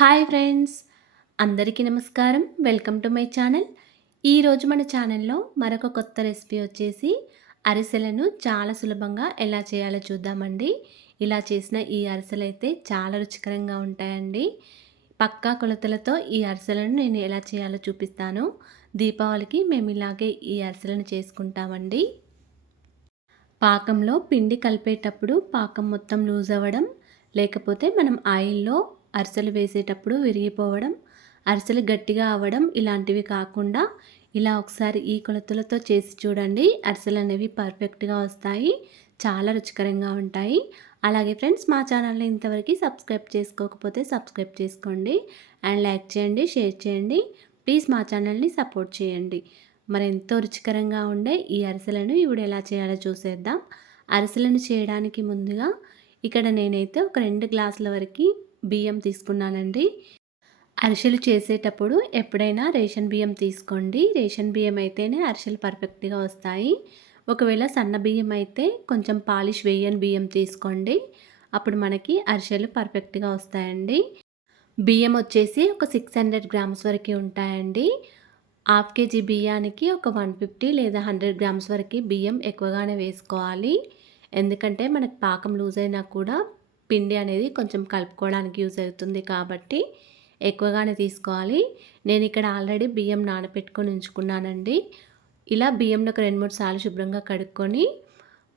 Hi friends. అందరికీ నమస్కారం. Welcome to my channel. ఈరోజు మన ఛానల్లో మరొక కొత్త రెసిపీ వచ్చేసి అరిసెలను చాలా సులభంగా ఎలా చేయాలో చూద్దామండి. ఇలా చేసిన ఈ అరిసెలు అయితే చాలా రుచికరంగా ఉంటాయండి. పక్కా కొలతలతో ఈ అరిసెలను నేను ఎలా చేయాలో చూపిస్తాను. దీపావళికి మేము ఇలాగే ఈ అరిసెలను చేసుకుంటామండి. పాకంలో పిండి కలిపేటప్పుడు పాకం మొత్తం లూజ్ అవ్వడం లేకపోతే మనం ఆయిల్లో అరిసెలు వేసేటప్పుడు విరిగిపోవడం అరిసెలు గట్టిగా అవ్వడం ఇలాంటివి కాకుండా ఇలా ఒకసారి ఈ కొలతలతో చేసి చూడండి. అరిసెలు అనేవి పర్ఫెక్ట్గా వస్తాయి చాలా రుచికరంగా ఉంటాయి. అలాగే ఫ్రెండ్స్ మా ఛానల్ని ఇంతవరకు సబ్స్క్రైబ్ చేసుకోకపోతే సబ్స్క్రైబ్ చేసుకోండి అండ్ లైక్ చేయండి షేర్ చేయండి. ప్లీజ్ మా ఛానల్ని సపోర్ట్ చేయండి. మరి ఎంతో రుచికరంగా ఉండే ఈ అరిసెలను ఇప్పుడు ఎలా చేయాలో చూసేద్దాం. అరిసెలను చేయడానికి ముందుగా ఇక్కడ నేనైతే ఒక రెండు గ్లాసుల వరకు బియ్యం తీసుకున్నానండి. అరిసెలు చేసేటప్పుడు ఎప్పుడైనా రేషన్ బియ్యం తీసుకోండి. రేషన్ బియ్యం అయితేనే అరిసెలు పర్ఫెక్ట్గా వస్తాయి. ఒకవేళ సన్న బియ్యం అయితే కొంచెం పాలిష్ వేయని బియ్యం తీసుకోండి. అప్పుడు మనకి అరిసెలు పర్ఫెక్ట్గా వస్తాయండి. బియ్యం వచ్చేసి ఒక సిక్స్ హండ్రెడ్ గ్రామ్స్ వరకు ఉంటాయండి. హాఫ్ కేజీ బియ్యానికి ఒక వన్ ఫిఫ్టీ లేదా హండ్రెడ్ గ్రామ్స్ వరకు బియ్యం ఎక్కువగానే వేసుకోవాలి. ఎందుకంటే మనకు పాకం లూజ్ అయినా కూడా పిండి అనేది కొంచెం కలుపుకోవడానికి యూజ్ అవుతుంది కాబట్టి ఎక్కువగానే తీసుకోవాలి. నేను ఇక్కడ ఆల్రెడీ బియ్యం నానబెట్టుకొని ఉంచుకున్నానండి. ఇలా బియ్యంలో ఒక రెండు మూడు సార్లు శుభ్రంగా కడుక్కొని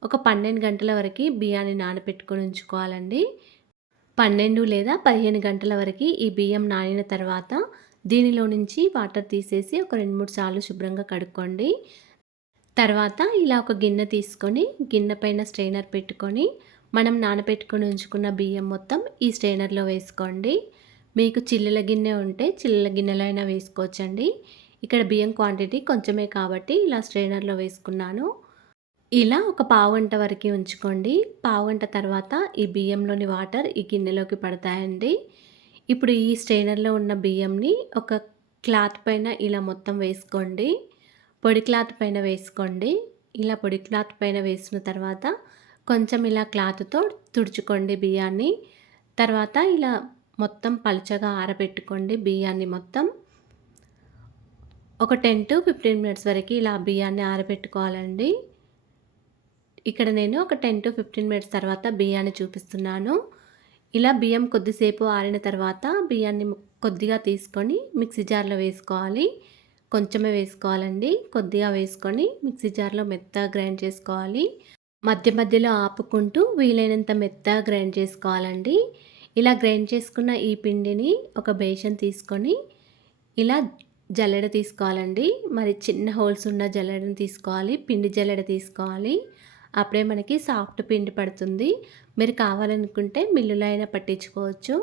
ఒక పన్నెండు గంటల వరకు బియ్యాన్ని నానబెట్టుకొని ఉంచుకోవాలండి. పన్నెండు లేదా పదిహేను గంటల వరకు ఈ బియ్యం నానిన తర్వాత దీనిలో నుంచి వాటర్ తీసేసి ఒక రెండు మూడు సార్లు శుభ్రంగా కడుక్కోండి. తర్వాత ఇలా ఒక గిన్నె తీసుకొని గిన్నె పైన స్ట్రైనర్ పెట్టుకొని మనం నానబెట్టుకుని ఉంచుకున్న బియ్యం మొత్తం ఈ స్ట్రైనర్లో వేసుకోండి. మీకు చిల్లుల గిన్నె ఉంటే చిల్లుల గిన్నెలో అయినా వేసుకోవచ్చండి. ఇక్కడ బియ్యం క్వాంటిటీ కొంచెమే కాబట్టి ఇలా స్ట్రైనర్లో వేసుకున్నాను. ఇలా ఒక పావుగంట వరకు ఉంచుకోండి. పావుగంట తర్వాత ఈ బియ్యంలోని వాటర్ ఈ గిన్నెలోకి పడతాయండి. ఇప్పుడు ఈ స్ట్రైనర్లో ఉన్న బియ్యంని ఒక క్లాత్ పైన ఇలా మొత్తం వేసుకోండి. పొడి క్లాత్ పైన వేసుకోండి. ఇలా పొడి క్లాత్ పైన వేసిన తర్వాత కొంచెం ఇలా క్లాత్తో తుడుచుకోండి బియ్యాన్ని. తర్వాత ఇలా మొత్తం పలుచగా ఆరబెట్టుకోండి బియ్యాన్ని మొత్తం. ఒక టెన్ టు ఫిఫ్టీన్ మినిట్స్ వరకు ఇలా బియ్యాన్ని ఆరబెట్టుకోవాలండి. ఇక్కడ నేను ఒక టెన్ టు ఫిఫ్టీన్ మినిట్స్ తర్వాత బియ్యాన్ని చూపిస్తున్నాను. ఇలా బియ్యం కొద్దిసేపు ఆరిన తర్వాత బియ్యాన్ని కొద్దిగా తీసుకొని మిక్సీ జార్లో వేసుకోవాలి. కొంచెమే వేసుకోవాలండి. కొద్దిగా వేసుకొని మిక్సీ జార్లో మెత్తగా గ్రైండ్ చేసుకోవాలి. మధ్య మధ్యలో ఆపుకుంటూ వీలైనంత మెత్తగా గ్రైండ్ చేసుకోవాలండి. ఇలా గ్రైండ్ చేసుకున్న ఈ పిండిని ఒక బేషన్ తీసుకొని ఇలా జల్లెడ తీసుకోవాలండి. మరి చిన్న హోల్స్ ఉన్న జల్లెడని తీసుకోవాలి పిండి జల్లెడ తీసుకోవాలి. అప్పుడే మనకి సాఫ్ట్ పిండి పడుతుంది. మీరు కావాలనుకుంటే మిల్లులో అయినా పట్టించుకోవచ్చు.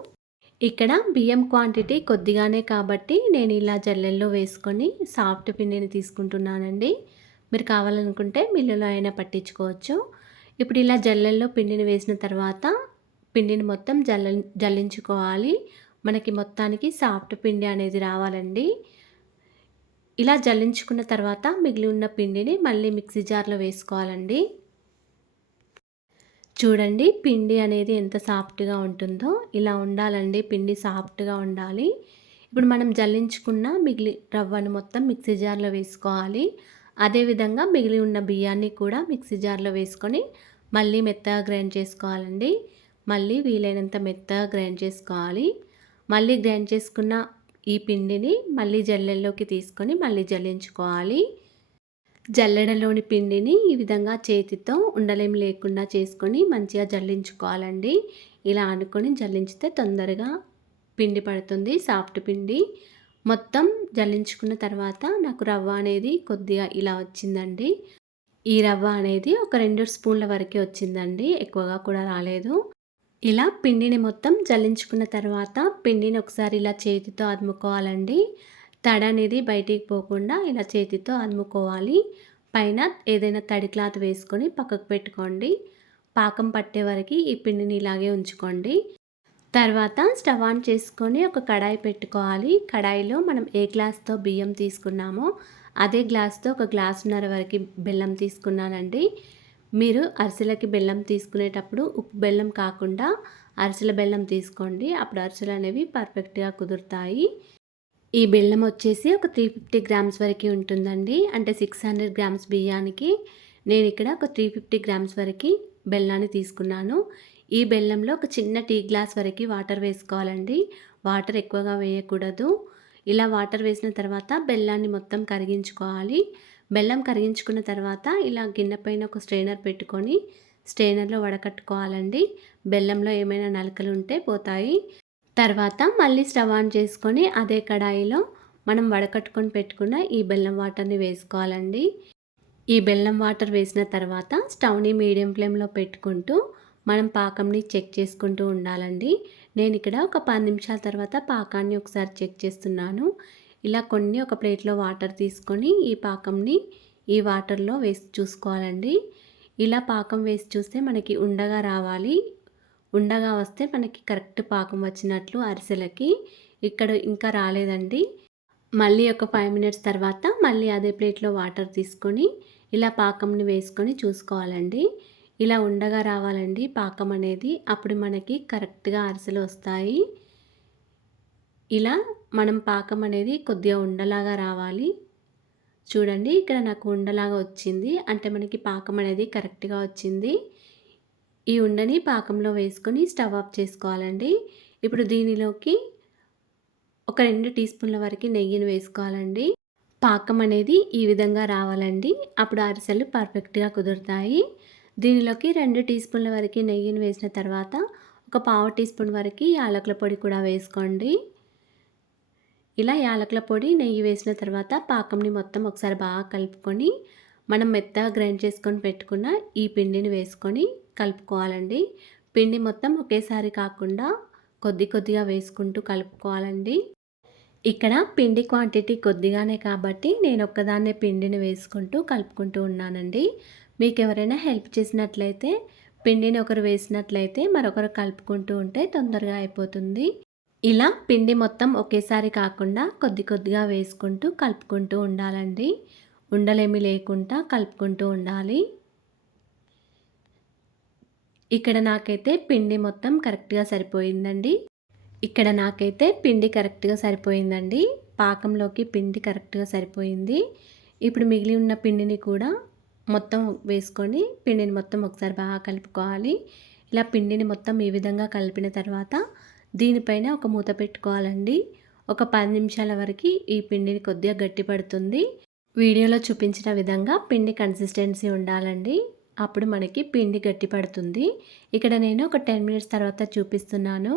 ఇక్కడ బియ్యం క్వాంటిటీ కొద్దిగానే కాబట్టి నేను ఇలా జల్లెల్లో వేసుకొని సాఫ్ట్ పిండిని తీసుకుంటున్నానండి. మీరు కావాలనుకుంటే మిల్లులో అయినా పట్టించుకోవచ్చు. ఇప్పుడు ఇలా జల్లెల్లో పిండిని వేసిన తర్వాత పిండిని మొత్తం జల్ల జల్లించుకోవాలి. మనకి మొత్తానికి సాఫ్ట్ పిండి అనేది రావాలండి. ఇలా జల్లించుకున్న తర్వాత మిగిలి ఉన్న పిండిని మళ్ళీ మిక్సీ జార్లో వేసుకోవాలండి. చూడండి పిండి అనేది ఎంత సాఫ్ట్గా ఉంటుందో ఇలా ఉండాలండి. పిండి సాఫ్ట్గా ఉండాలి. ఇప్పుడు మనం జల్లించుకున్న మిగిలి రవ్వను మొత్తం మిక్సీ జార్లో వేసుకోవాలి. అదేవిధంగా మిగిలి ఉన్న బియ్యాన్ని కూడా మిక్సీ జార్లో వేసుకొని మళ్ళీ మెత్తగా గ్రైండ్ చేసుకోవాలండి. మళ్ళీ వీలైనంత మెత్తగా గ్రైండ్ చేసుకోవాలి. మళ్ళీ గ్రైండ్ చేసుకున్న ఈ పిండిని మళ్ళీ జల్లెల్లోకి తీసుకొని మళ్ళీ జల్లించుకోవాలి. జల్లెడలోని పిండిని ఈ విధంగా చేతితో ఉండలేం లేకుండా చేసుకొని మంచిగా జల్లించుకోవాలండి. ఇలా అనుకొని జల్లించితే తొందరగా పిండి పడుతుంది సాఫ్ట్ పిండి. మొత్తం జల్లించుకున్న తర్వాత నాకు రవ్వ అనేది కొద్దిగా ఇలా వచ్చిందండి. ఈ రవ్వ అనేది ఒక రెండు స్పూన్ల వరకే వచ్చిందండి. ఎక్కువగా కూడా రాలేదు. ఇలా పిండిని మొత్తం జల్లించుకున్న తర్వాత పిండిని ఒకసారి ఇలా చేతితో అదుముకోవాలండి. తడ అనేది బయటికి పోకుండా ఇలా చేతితో అదుముకోవాలి. పైన ఏదైనా తడి క్లాత్ వేసుకొని పక్కకు పెట్టుకోండి. పాకం పట్టే వరకు ఈ పిండిని ఇలాగే ఉంచుకోండి. తర్వాత స్టవ్ ఆన్ చేసుకొని ఒక కడాయి పెట్టుకోవాలి. కడాయిలో మనం ఏ గ్లాస్తో బియ్యం తీసుకున్నామో అదే గ్లాస్తో ఒక గ్లాసున్నర వరకు బెల్లం తీసుకున్నానండి. మీరు అరిసెలకి బెల్లం తీసుకునేటప్పుడు ఉప్పు బెల్లం కాకుండా అరిసెల బెల్లం తీసుకోండి. అప్పుడు అరిసెలు అనేవి పర్ఫెక్ట్గా కుదురుతాయి. ఈ బెల్లం వచ్చేసి ఒక త్రీ ఫిఫ్టీ గ్రామ్స్ వరకు ఉంటుందండి. అంటే సిక్స్ హండ్రెడ్ గ్రామ్స్ బియ్యానికి. నేను ఇక్కడ ఒక త్రీ ఫిఫ్టీ గ్రామ్స్ వరకు బెల్లాన్ని తీసుకున్నాను. ఈ బెల్లంలో ఒక చిన్న టీ గ్లాస్ వరకు వాటర్ వేసుకోవాలండి. వాటర్ ఎక్కువగా వేయకూడదు. ఇలా వాటర్ వేసిన తర్వాత బెల్లాన్ని మొత్తం కరిగించుకోవాలి. బెల్లం కరిగించుకున్న తర్వాత ఇలా గిన్నె పైన ఒక స్ట్రెయినర్ పెట్టుకొని స్ట్రెయినర్లో వడకట్టుకోవాలండి. బెల్లంలో ఏమైనా నలకలు ఉంటే పోతాయి. తర్వాత మళ్ళీ స్టవ్ ఆన్ చేసుకొని అదే కడాయిలో మనం వడకట్టుకొని పెట్టుకున్న ఈ బెల్లం వాటర్ని వేసుకోవాలండి. ఈ బెల్లం వాటర్ వేసిన తర్వాత స్టవ్ని మీడియం ఫ్లేమ్లో పెట్టుకుంటూ మనం పాకంని చెక్ చేసుకుంటూ ఉండాలండి. నేను ఇక్కడ ఒక పది నిమిషాల తర్వాత పాకాన్ని ఒకసారి చెక్ చేస్తున్నాను. ఇలా కొన్ని ఒక ప్లేట్లో వాటర్ తీసుకొని ఈ పాకంని ఈ వాటర్లో వేసి చూసుకోవాలండి. ఇలా పాకం వేసి చూస్తే మనకి ఉండగా రావాలి. ఉండగా వస్తే మనకి కరెక్ట్ పాకం వచ్చినట్లు అరిసెలకి. ఇక్కడ ఇంకా రాలేదండి. మళ్ళీ ఒక ఫైవ్ మినిట్స్ తర్వాత మళ్ళీ అదే ప్లేట్లో వాటర్ తీసుకొని ఇలా పాకంని వేసుకొని చూసుకోవాలండి. ఇలా ఉండగా రావాలండి పాకం అనేది. అప్పుడు మనకి కరెక్ట్గా అరిసెలు వస్తాయి. ఇలా మనం పాకం అనేది కొద్దిగా ఉండలాగా రావాలి. చూడండి ఇక్కడ నాకు ఉండలాగా వచ్చింది. అంటే మనకి పాకం అనేది కరెక్ట్గా వచ్చింది. ఈ ఉండని పాకంలో వేసుకొని స్టవ్ ఆఫ్ చేసుకోవాలండి. ఇప్పుడు దీనిలోకి ఒక రెండు టీ స్పూన్ల వరకు నెయ్యిని వేసుకోవాలండి. పాకం అనేది ఈ విధంగా రావాలండి. అప్పుడు అరిసెలు పర్ఫెక్ట్గా కుదురుతాయి. దీనిలోకి రెండు టీ స్పూన్ల వరకు నెయ్యిని వేసిన తర్వాత ఒక పావు టీ స్పూన్ వరకు యాలకుల పొడి కూడా వేసుకోండి. ఇలా యాలకుల పొడి నెయ్యి వేసిన తర్వాత పాకంని మొత్తం ఒకసారి బాగా కలుపుకొని మనం మెత్తగా గ్రైండ్ చేసుకొని పెట్టుకున్న ఈ పిండిని వేసుకొని కలుపుకోవాలండి. పిండి మొత్తం ఒకేసారి కాకుండా కొద్ది కొద్దిగా వేసుకుంటూ కలుపుకోవాలండి. ఇక్కడ పిండి క్వాంటిటీ కొద్దిగానే కాబట్టి నేను ఒక్కదాన్నే పిండిని వేసుకుంటూ కలుపుకుంటూ ఉన్నానండి. మీకు ఎవరైనా హెల్ప్ చేసినట్లయితే పిండిని ఒకరు వేసినట్లయితే మరొకరు కలుపుకుంటూ ఉంటే తొందరగా అయిపోతుంది. ఇలా పిండి మొత్తం ఒకేసారి కాకుండా కొద్ది కొద్దిగా వేసుకుంటూ కలుపుకుంటూ ఉండాలండి. ఉండలేమి లేకుండా కలుపుకుంటూ ఉండాలి. ఇక్కడ నాకైతే పిండి మొత్తం కరెక్ట్గా సరిపోయిందండి. ఇక్కడ నాకైతే పిండి కరెక్ట్గా సరిపోయిందండి. పాకంలోకి పిండి కరెక్ట్గా సరిపోయింది. ఇప్పుడు మిగిలి ఉన్న పిండిని కూడా మొత్తం వేసుకొని పిండిని మొత్తం ఒకసారి బాగా కలుపుకోవాలి. ఇలా పిండిని మొత్తం ఈ విధంగా కలిపిన తర్వాత దీనిపైన ఒక మూత పెట్టుకోవాలండి. ఒక పది నిమిషాల వరకు ఈ పిండిని కొద్దిగా గట్టి పడుతుంది వీడియోలో చూపించిన విధంగా పిండి కన్సిస్టెన్సీ ఉండాలండి. అప్పుడు మనకి పిండి గట్టి పడుతుంది ఇక్కడ నేను ఒక టెన్ మినిట్స్ తర్వాత చూపిస్తున్నాను.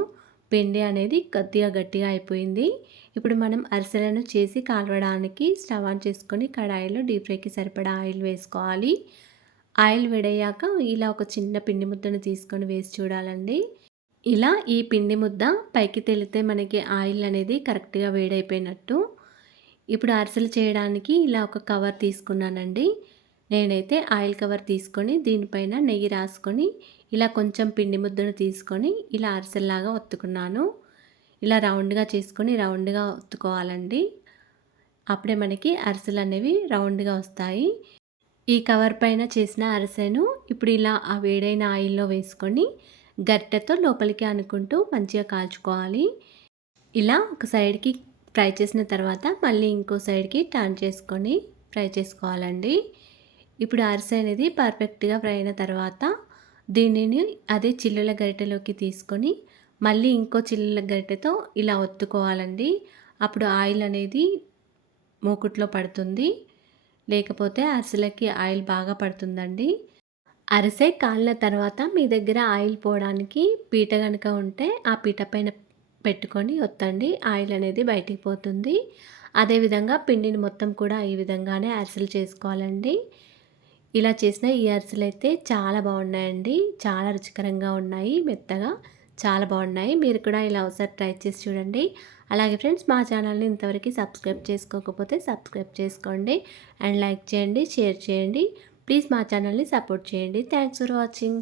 పిండి అనేది కొద్దిగా గట్టిగా అయిపోయింది. ఇప్పుడు మనం అరిసెలను చేసి కాలవడానికి స్టవ్ ఆన్ చేసుకొని కడాయిలో డీప్ ఫ్రైకి సరిపడా ఆయిల్ వేసుకోవాలి. ఆయిల్ వేడయ్యాక ఇలా ఒక చిన్న పిండి ముద్దను తీసుకొని వేసి చూడాలండి. ఇలా ఈ పిండి ముద్ద పైకి తెలితే మనకి ఆయిల్ అనేది కరెక్ట్గా వేడైపోయినట్టు. ఇప్పుడు అరిసెలు చేయడానికి ఇలా ఒక కవర్ తీసుకున్నానండి. నేనైతే ఆయిల్ కవర్ తీసుకొని దీనిపైన నెయ్యి రాసుకొని ఇలా కొంచెం పిండి ముద్దను తీసుకొని ఇలా అరిసెల్లాగా ఒత్తుకున్నాను. ఇలా రౌండ్గా చేసుకొని రౌండ్గా ఒత్తుకోవాలండి. అప్పుడే మనకి అరిసెలు అనేవి రౌండ్గా వస్తాయి. ఈ కవర్ పైన చేసిన అరిసెను ఇప్పుడు ఇలా ఆ వేడైన ఆయిల్లో వేసుకొని గట్టెతో లోపలికి అనుకుంటూ మంచిగా కాల్చుకోవాలి. ఇలా ఒక సైడ్కి ఫ్రై చేసిన తర్వాత మళ్ళీ ఇంకో సైడ్కి టర్న్ చేసుకొని ఫ్రై చేసుకోవాలండి. ఇప్పుడు అరిసె అనేది పర్ఫెక్ట్గా ఫ్రై అయిన తర్వాత దీనిని అదే చిల్లుల గరిటెలోకి తీసుకొని మళ్ళీ ఇంకో చిల్లుల గరిటెతో ఇలా ఒత్తుకోవాలండి. అప్పుడు ఆయిల్ అనేది మూకుట్లో పడుతుంది. లేకపోతే అరిసెలకి ఆయిల్ బాగా పడుతుందండి. అరిసె కాలిన తర్వాత మీ దగ్గర ఆయిల్ పోవడానికి పీట కనుక ఉంటే ఆ పీట పైన పెట్టుకొని ఒత్తండి. ఆయిల్ అనేది బయటికి పోతుంది. అదేవిధంగా పిండిని మొత్తం కూడా ఈ విధంగానే అరిసెలు చేసుకోవాలండి. ఇలా చేసిన ఈ అరిసెలు అయితే చాలా బాగున్నాయండి. చాలా రుచికరంగా ఉన్నాయి మెత్తగా. చాలా బాగున్నాయి. మీరు కూడా ఇలా ఒకసారి ట్రై చేసి చూడండి. అలాగే ఫ్రెండ్స్ మా ఛానల్ని ఇంతవరకు సబ్స్క్రైబ్ చేసుకోకపోతే సబ్స్క్రైబ్ చేసుకోండి. అండ్ లైక్ చేయండి షేర్ చేయండి. ప్లీజ్ మా ఛానల్ని సపోర్ట్ చేయండి. Thanks for watching.